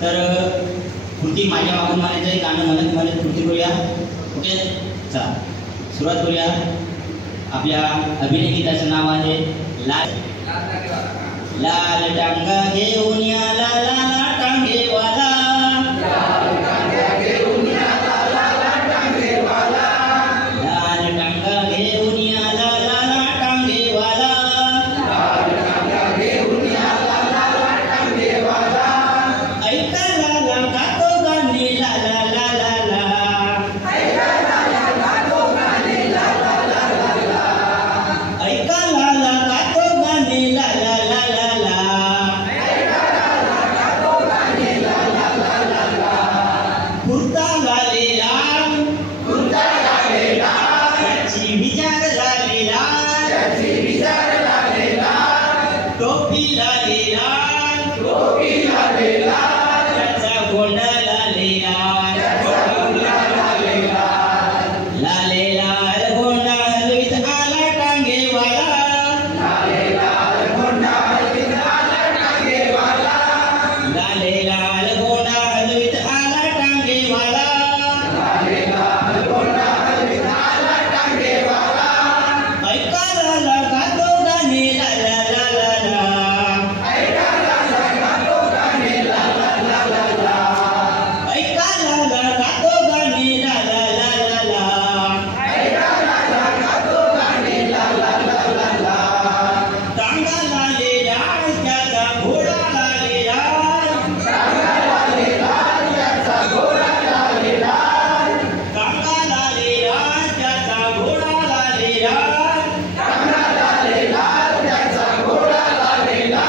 तर कृती माझ्या मागून म्हणायचं आहे, गाणं म्हणत म्हणत कृती करूया. ओके, चला सुरुवात करूया. आपल्या अभिनय गीताचं नाव आहे लाल लाल टांगा घेऊन या लाला टांगेवाला, लाल टांगा घेऊन या लाला टांगेवाला, लाल टांगा घेऊन या लाला टांगेवाला, लाल टांगा घेऊन या लाला टांगेवाला. ऐका लाला गातो गाणे ला ला ला ला ला, ऐका लाला गातो गाणे ला ला ला ला ला, ऐका लाला गातो गाणे ला ला ला ला ला, ऐका लाला गातो गाणे ला ला ला ला ला. कुर्ता घालेला, कुर्ता घालेला, त्याची विचार झालेला, त्याची विचार झालेला, टोपी लागेला, टोपी लागेला, त्याचा गोंडा लागेला, त्याचा गोंडा लागेला. लाले लाल गोंडा हलवीत आला टांगेवाला, लाले लाल गोंडा हलवीत आला टांगेवाला, लाले लाल गोंडा हलवीत आला टांगेवाला, लाले लाल गोंडा हलवीत आला टांगेवाला. ऐका लाला गातो गाणे ला ला ला ला ला, ऐका लाला गातो गाणे ला ला ला ला ला, ऐका लाला गातो गाणे ला ला ला ला ला, ऐका लाला गातो गाणे ला ला ला ला ला. टांगा लालेला त्याचा घोडा लालेला, टांगा लालेला त्याचा घोडा लालेला, टांगा लालेला त्याचा घोडा लालेला, टांगा लालेला त्याचा घोडा लालेला.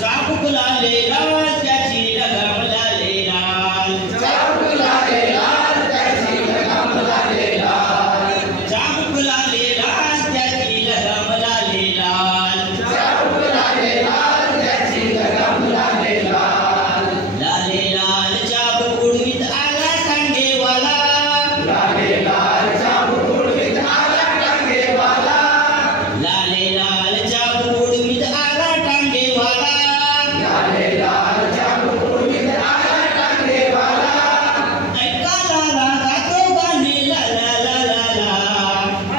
चाबूक लालेला त्याची लगाम लालेला, चाबूक लालेला त्याची लगाम लालेला, चाबूक लालेला त्याची लगाम लालेला, चाबूक लालेला त्याची लगाम लालेला. लाले लाल चाबूक उडवीत आला टांगेवाला, लाले लाल चाबूक उडवीत आला टांगेवाला, लाले लाल चाबूक उडवीत आला टांगेवाला, लाले लाल चाबूक उडवीत आला टांगेवाला. ऐका लाला गातो गाणे ला ला ला ला ला,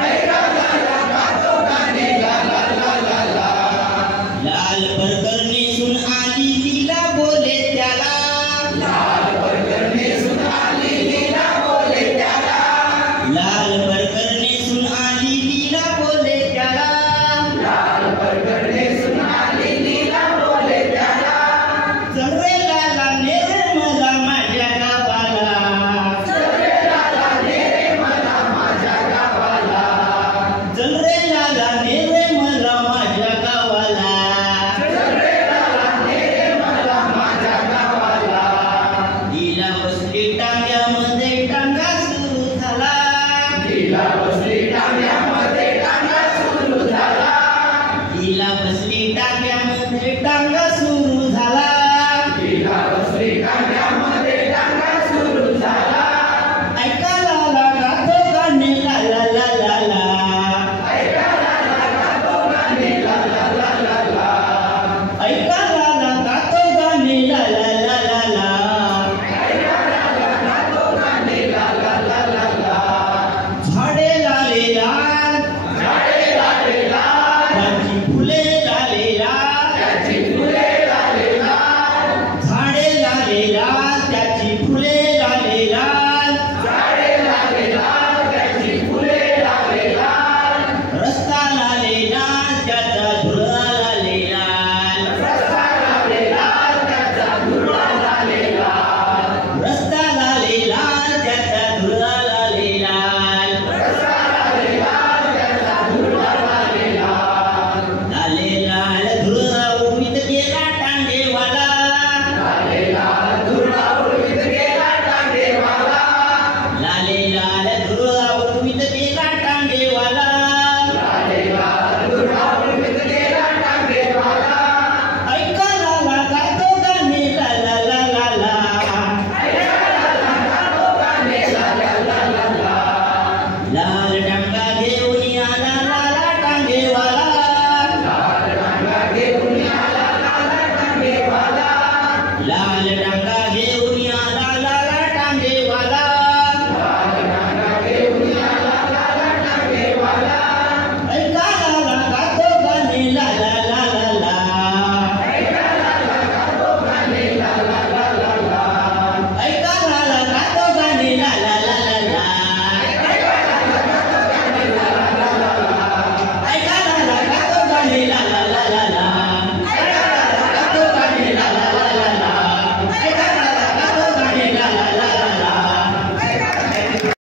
ऐका लाला गातो गाणे ला ला ला ला ला. लाल परकर नेसून आली लीला बोले त्याला, लाल परकर नेसून आली लीला बोले त्याला, लाल परकर नेसून आली लीला बोले त्याला, लाल परकर नेसून आली लीला बोले त्याला. चल रे लाला नेरे मला माझ्या गावाला, चल रे लाला नेरे मला माझ्या गावाला, चल रे लाला नेरे मला माझ्या गावाला, चल रे लाला नेरे मला माझ्या गावाला. लीला बसली टांग्यामध्ये टांगा सुरू झाला, लीला बसली टांग्यामध्ये टांगा सुरू झाला, लीला बसली टांग्यामध्ये टांगा सुरू झाला, लीला बसली टांग्यामध्ये टांगा सुरू झाला. ऐका लाला गातो गाणे ला ला ला ला ला, ऐका लाला गातो गाणे ला ला ला ला ला, ऐका लाला गातो गाणे ला ला ला ला ला, ऐका लाला गातो गाणे ला ला ला ला ला. झाडे लाले लाल, झाडे लाले लाल, त्याची फुले लाले लाल, त्याची